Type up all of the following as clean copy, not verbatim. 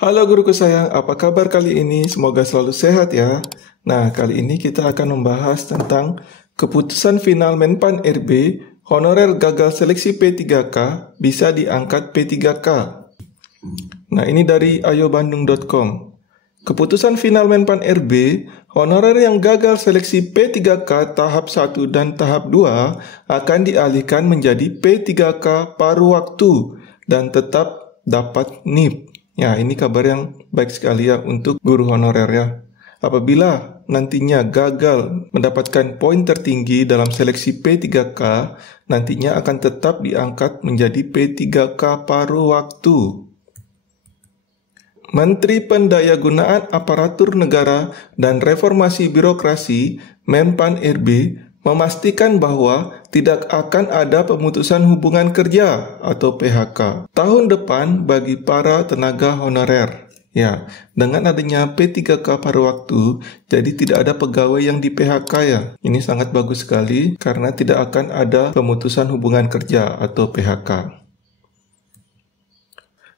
Halo guruku sayang, apa kabar kali ini? Semoga selalu sehat ya. Nah, kali ini kita akan membahas tentang keputusan final Menpan RB, honorer gagal seleksi P3K bisa diangkat P3K. Nah, ini dari ayobandung.com. Keputusan final Menpan RB, honorer yang gagal seleksi P3K tahap 1 dan tahap 2 akan dialihkan menjadi P3K paruh waktu dan tetap dapat NIP. Ya, ini kabar yang baik sekali ya untuk guru honorer ya. Apabila nantinya gagal mendapatkan poin tertinggi dalam seleksi P3K, nantinya akan tetap diangkat menjadi P3K paruh waktu. Menteri Pendayagunaan Aparatur Negara dan Reformasi Birokrasi Menpan RB memastikan bahwa tidak akan ada pemutusan hubungan kerja atau PHK tahun depan bagi para tenaga honorer. Ya, dengan adanya P3K paruh waktu, jadi tidak ada pegawai yang di PHK ya. Ini sangat bagus sekali karena tidak akan ada pemutusan hubungan kerja atau PHK.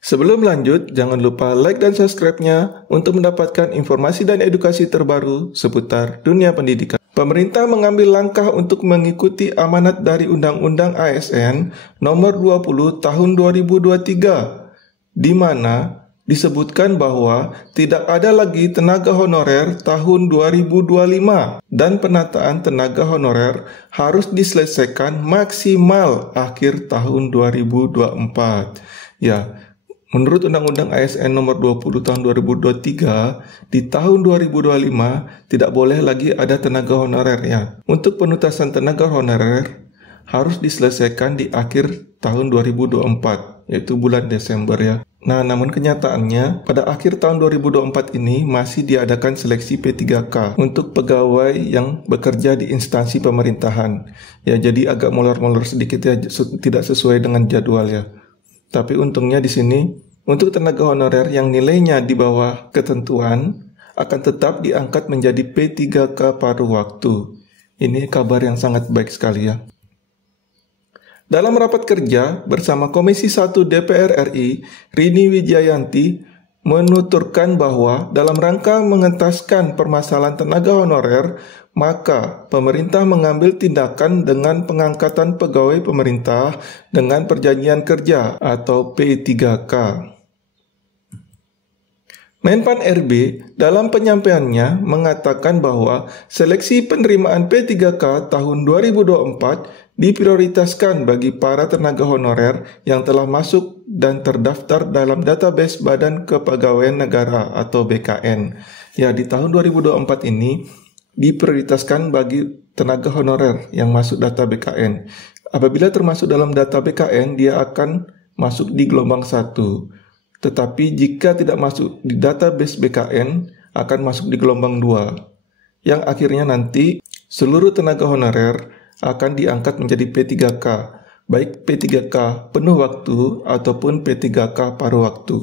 Sebelum lanjut, jangan lupa like dan subscribe-nya untuk mendapatkan informasi dan edukasi terbaru seputar dunia pendidikan. Pemerintah mengambil langkah untuk mengikuti amanat dari Undang-Undang ASN Nomor 20 Tahun 2023, di mana disebutkan bahwa tidak ada lagi tenaga honorer tahun 2025 dan penataan tenaga honorer harus diselesaikan maksimal akhir tahun 2024. Ya, menurut Undang-Undang ASN Nomor 20 Tahun 2023, di tahun 2025 tidak boleh lagi ada tenaga honorer ya. Untuk penuntasan tenaga honorer harus diselesaikan di akhir tahun 2024, yaitu bulan Desember ya. Nah, namun kenyataannya pada akhir tahun 2024 ini masih diadakan seleksi P3K untuk pegawai yang bekerja di instansi pemerintahan. Ya, jadi agak molor-molor sedikit ya, tidak sesuai dengan jadwal ya. Tapi untungnya di sini, untuk tenaga honorer yang nilainya di bawah ketentuan akan tetap diangkat menjadi P3K paruh waktu. Ini kabar yang sangat baik sekali ya. Dalam rapat kerja bersama Komisi 1 DPR RI, Rini Wijayanti menuturkan bahwa dalam rangka mengentaskan permasalahan tenaga honorer, maka pemerintah mengambil tindakan dengan pengangkatan pegawai pemerintah dengan perjanjian kerja atau P3K. Menpan RB dalam penyampaiannya mengatakan bahwa seleksi penerimaan P3K tahun 2024 diprioritaskan bagi para tenaga honorer yang telah masuk dan terdaftar dalam database Badan Kepegawaian Negara atau BKN. Ya, di tahun 2024 ini diprioritaskan bagi tenaga honorer yang masuk data BKN. Apabila termasuk dalam data BKN, dia akan masuk di gelombang 1. Tetapi jika tidak masuk di database BKN, akan masuk di gelombang 2. Yang akhirnya nanti seluruh tenaga honorer akan diangkat menjadi P3K, baik P3K penuh waktu ataupun P3K paruh waktu.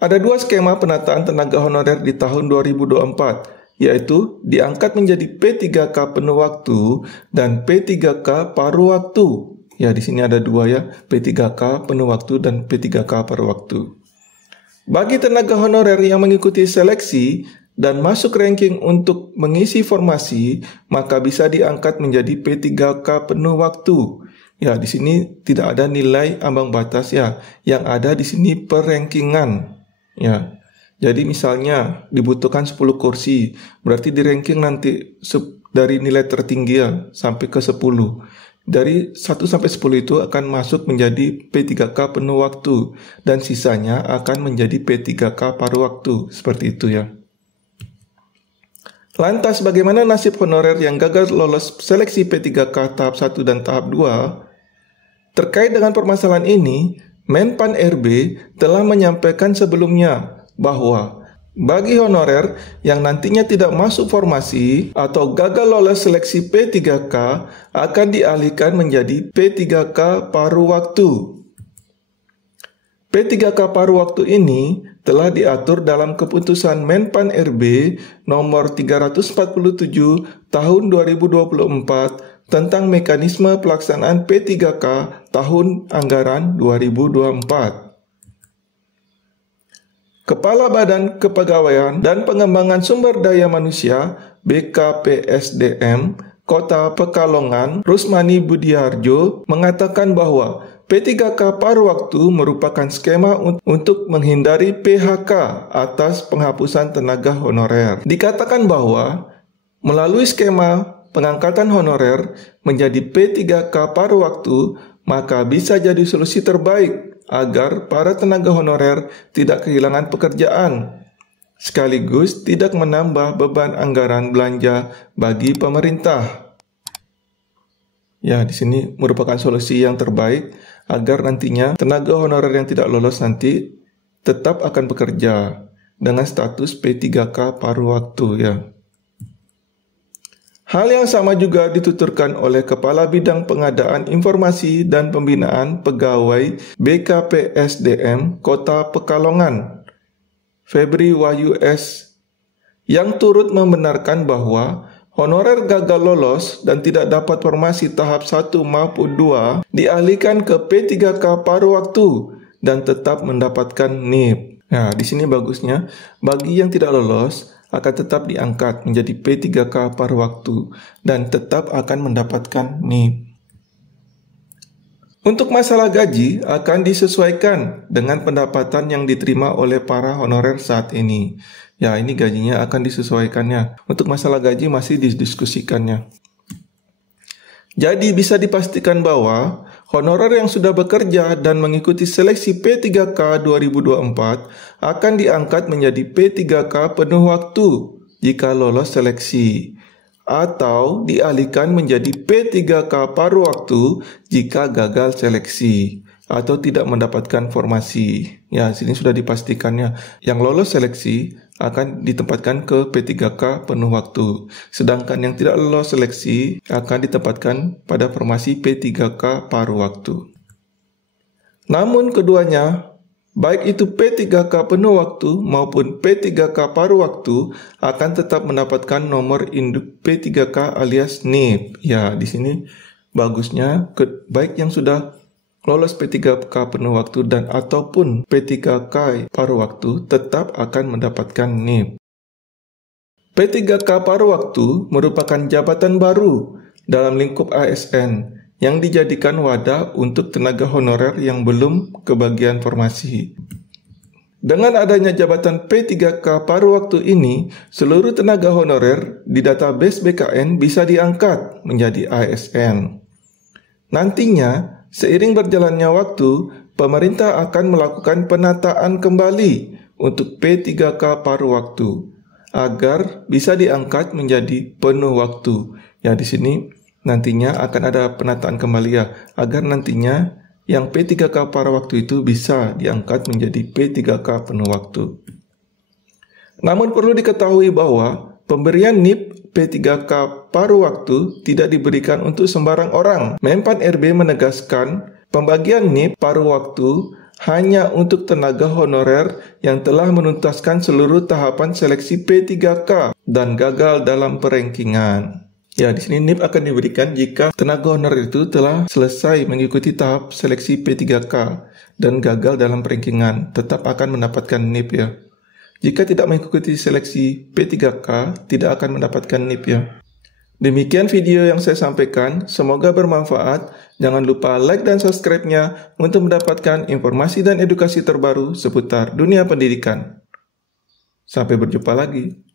Ada dua skema penataan tenaga honorer di tahun 2024, yaitu diangkat menjadi P3K penuh waktu dan P3K paruh waktu. Ya, di sini ada dua ya, P3K penuh waktu dan P3K paruh waktu. Bagi tenaga honorer yang mengikuti seleksi dan masuk ranking untuk mengisi formasi, maka bisa diangkat menjadi P3K penuh waktu. Ya, di sini tidak ada nilai ambang batas ya, yang ada di sini per rankingan. Ya, jadi misalnya dibutuhkan 10 kursi, berarti di ranking nanti dari nilai tertinggi ya, sampai ke 10. Dari 1 sampai 10 itu akan masuk menjadi P3K penuh waktu, dan sisanya akan menjadi P3K paruh waktu, seperti itu ya. Lantas bagaimana nasib honorer yang gagal lolos seleksi P3K tahap 1 dan tahap 2? Terkait dengan permasalahan ini, Menpan RB telah menyampaikan sebelumnya bahwa bagi honorer yang nantinya tidak masuk formasi atau gagal lolos seleksi P3K akan dialihkan menjadi P3K paruh waktu. P3K paruh waktu ini telah diatur dalam keputusan Menpan RB nomor 347 tahun 2024 tentang mekanisme pelaksanaan P3K tahun anggaran 2024. Kepala Badan Kepegawaian dan Pengembangan Sumber Daya Manusia BKPSDM Kota Pekalongan, Rusmani Budiarjo, mengatakan bahwa P3K paruh waktu merupakan skema untuk menghindari PHK atas penghapusan tenaga honorer. Dikatakan bahwa melalui skema pengangkatan honorer menjadi P3K paruh waktu, maka bisa jadi solusi terbaik agar para tenaga honorer tidak kehilangan pekerjaan, sekaligus tidak menambah beban anggaran belanja bagi pemerintah. Ya, di sini merupakan solusi yang terbaik agar nantinya tenaga honorer yang tidak lolos nanti tetap akan bekerja dengan status P3K paruh waktu ya. Hal yang sama juga dituturkan oleh Kepala Bidang Pengadaan Informasi dan Pembinaan Pegawai BKPSDM Kota Pekalongan, Febri Wahyu S, yang turut membenarkan bahwa honorer gagal lolos dan tidak dapat formasi tahap 1 maupun 2 dialihkan ke P3K paruh waktu dan tetap mendapatkan NIP. Nah, di sini bagusnya bagi yang tidak lolos akan tetap diangkat menjadi P3K paruh waktu dan tetap akan mendapatkan NIP. Untuk masalah gaji akan disesuaikan dengan pendapatan yang diterima oleh para honorer saat ini. Ya, ini gajinya akan disesuaikannya. Untuk masalah gaji masih didiskusikannya. Jadi bisa dipastikan bahwa honorer yang sudah bekerja dan mengikuti seleksi P3K 2024 akan diangkat menjadi P3K penuh waktu jika lolos seleksi, atau dialihkan menjadi P3K paruh waktu jika gagal seleksi atau tidak mendapatkan formasi. Ya, sini sudah dipastikannya. Yang lolos seleksi akan ditempatkan ke P3K penuh waktu. Sedangkan yang tidak lolos seleksi akan ditempatkan pada formasi P3K paruh waktu. Namun keduanya, baik itu P3K penuh waktu maupun P3K paruh waktu, akan tetap mendapatkan nomor induk P3K alias NIP. Ya, di sini bagusnya baik yang sudah lolos P3K penuh waktu dan ataupun P3K paruh waktu tetap akan mendapatkan NIP. P3K paruh waktu merupakan jabatan baru dalam lingkup ASN yang dijadikan wadah untuk tenaga honorer yang belum kebagian formasi. Dengan adanya jabatan P3K paruh waktu ini, seluruh tenaga honorer di database BKN bisa diangkat menjadi ASN. Nantinya, seiring berjalannya waktu, pemerintah akan melakukan penataan kembali untuk P3K paruh waktu agar bisa diangkat menjadi penuh waktu. Ya, di sini nantinya akan ada penataan kembali ya, agar nantinya yang P3K paruh waktu itu bisa diangkat menjadi P3K penuh waktu. Namun perlu diketahui bahwa pemberian NIP P3K paruh waktu tidak diberikan untuk sembarang orang. Menpan RB menegaskan pembagian NIP paruh waktu hanya untuk tenaga honorer yang telah menuntaskan seluruh tahapan seleksi P3K dan gagal dalam perankingan. Ya, di sini NIP akan diberikan jika tenaga honorer itu telah selesai mengikuti tahap seleksi P3K dan gagal dalam perankingan, tetap akan mendapatkan NIP ya. Jika tidak mengikuti seleksi P3K, tidak akan mendapatkan NIP ya. Demikian video yang saya sampaikan, semoga bermanfaat. Jangan lupa like dan subscribe-nya untuk mendapatkan informasi dan edukasi terbaru seputar dunia pendidikan. Sampai berjumpa lagi.